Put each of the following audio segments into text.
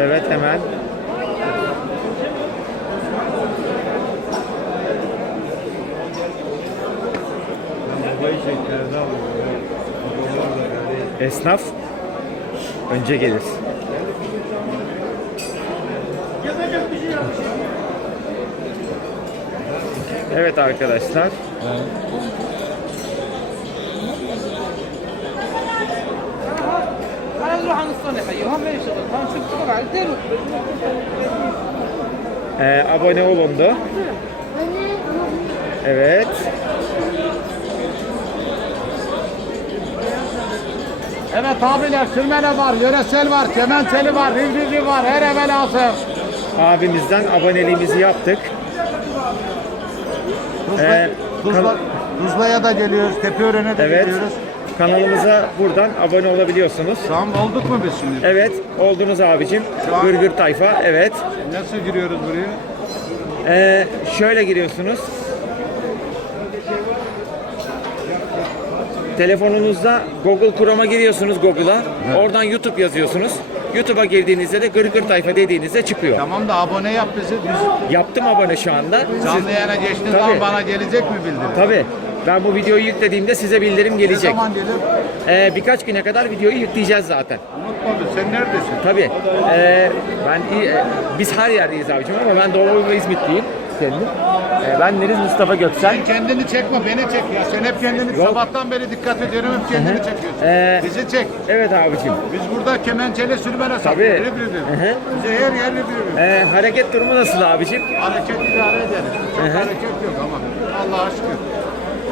Evet hemen. Babayı çektiğinde alıyorum. Babalar da böyle. Esnaf önce gelir. Evet arkadaşlar. هنروح هنصطنع ايوه هم يشتغل هنشوف طبعا ديروا Ee, abone olundu. Evet. Evet abiler sürmene var, yöresel var, kemençeli var, rivrivi var, her eve lazım. Abimizden aboneliğimizi yaptık. Tuzla, Ee, Tuzla, kan- Tuzla'ya da geliyoruz, Tepeören'e de Evet. geliyoruz. Kanalımıza buradan abone olabiliyorsunuz. Tamam olduk mu biz şimdi? Evet, oldunuz abicim. Şu an- Gırgır tayfa, evet. Nasıl giriyoruz buraya? Ee, şöyle giriyorsunuz. Telefonunuzda Google Chrome'a giriyorsunuz Google'a. Oradan YouTube yazıyorsunuz. YouTube'a girdiğinizde de Gırgır Tayfa dediğinizde çıkıyor. Tamam da abone yap bizi. Biz Yaptım abone şu anda. Siz- canlı yayına geçtiğin Tabii. zaman bana gelecek mi bildirim? Tabii. Ben bu videoyu yüklediğimde size bildirim Ne gelecek. zaman gelir? Ee, birkaç güne kadar videoyu yükleyeceğiz zaten. Unutma bizi. Sen neredesin? Tabii. Ee, ben e, biz her yerdeyiz abicim ama ben Doğu ve İzmitliyim kendim. Ee, ben Deniz Mustafa Göksel. Sen kendini çekme, beni çek ya. Sen hep kendini Yok. sabahtan beri dikkat ediyorum hep kendini çekiyorsun. Ee, Bizi çek. Evet abicim. Biz burada kemençeli sürmene Tabii. Hı hı. Bize her yer rivrivi. Ee, hareket durumu nasıl abicim? Hareket idare ederiz. Çok Hı hı. hareket yok ama. Allah'a şükür.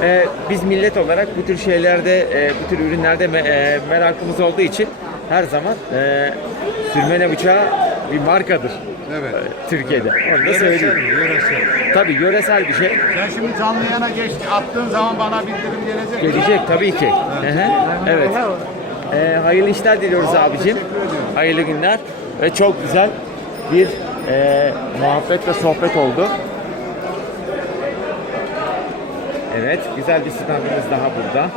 Ee, biz millet olarak bu tür şeylerde, e, bu tür ürünlerde me- e, merakımız olduğu için her zaman e, sürmene bıçağı bir markadır Evet. e, Türkiye'de. Onu da söyleyeyim. Yöresel. Tabii yöresel bir şey. Sen şimdi canlı yana geç, attığın zaman bana bildirim gelecek. Gelecek tabii ki. Hı hı. Evet. Ee, hayırlı işler diliyoruz abicim. Hayırlı günler ve çok güzel bir e, muhabbet ve sohbet oldu. Evet, güzel bir standımız daha burada.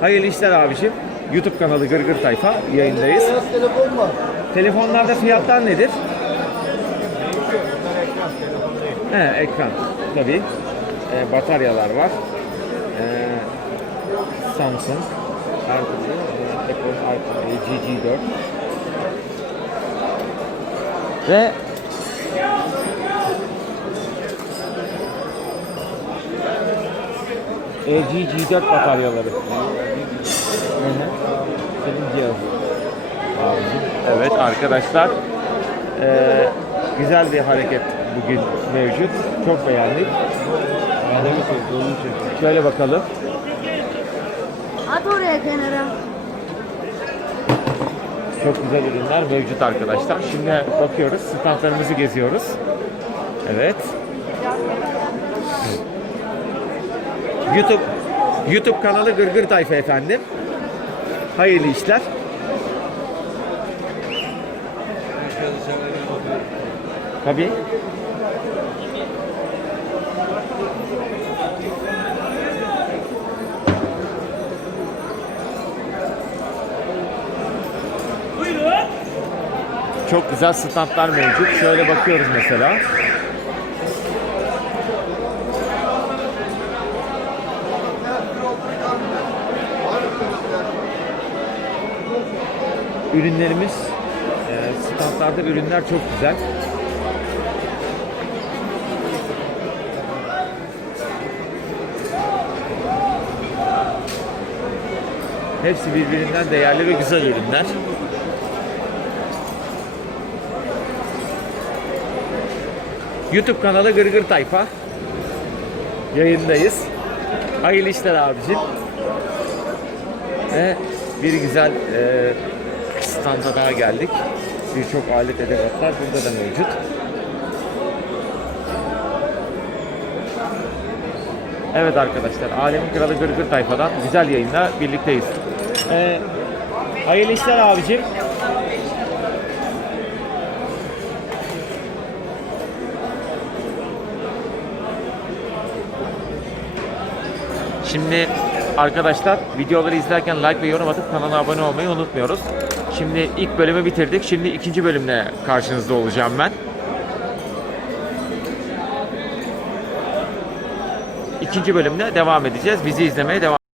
Hayırlı işler abicim. YouTube kanalı Gırgır Tayfa yayındayız. telefon var. Telefonlarda fiyatlar nedir? He, ekran. Tabii. Ee, bataryalar var. Ee, Samsung. E, Apple artı, e, GG4. Ve LG G4 bataryaları. Hı hı. Senin cihazın. Evet arkadaşlar. Ee, güzel bir hareket bugün mevcut. Çok beğendik. Şöyle bakalım. At oraya kenara. Çok güzel ürünler mevcut arkadaşlar. Şimdi bakıyoruz. Standlarımızı geziyoruz. Evet. YouTube YouTube kanalı Gırgır Tayfa efendim. Hayırlı işler. Tabii. Çok güzel standlar mevcut. Şöyle bakıyoruz mesela. Ürünlerimiz, e, standlarda ürünler çok güzel. Hepsi birbirinden değerli ve güzel ürünler. YouTube kanalı Gırgır Tayfa. Yayındayız. Hayırlı işler abicim. Ve bir güzel e, standa daha geldik. Birçok alet edevatlar burada da mevcut. Evet arkadaşlar, Alemin Kralı Gırgır Tayfa'dan güzel yayınla birlikteyiz. E, hayırlı işler abicim. Şimdi arkadaşlar videoları izlerken like ve yorum atıp kanala abone olmayı unutmuyoruz. Şimdi ilk bölümü bitirdik. Şimdi ikinci bölümle karşınızda olacağım ben. İkinci bölümde devam edeceğiz. Bizi izlemeye devam